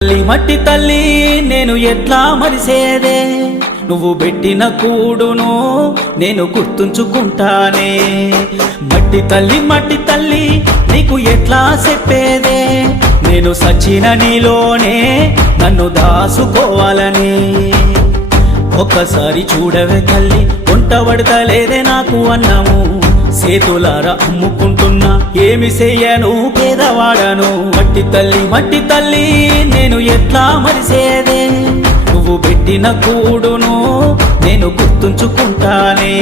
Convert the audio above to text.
తల్లి మట్టి తల్లి నేను ఎట్లా మరిసేదే, నువ్వు పెట్టిన కూడును నేను గుర్తుంచుకుంటానే. మట్టి తల్లి నీకు ఎట్లా చెప్పేదే, నేను సచిన నీలోనే నన్ను దాసుకోవాలని. ఒక్కసారి చూడవే తల్లి, వంట పడతలేదే నాకు అన్నము, సేతులారా అమ్ముకుంటున్నా ఏమి చెయ్యను పేదవాడను. మట్టి తల్లి నేను ఎట్లా మరిసేదే, నువ్వు పెట్టిన కూడును నేను గుర్తుంచుకుంటానే.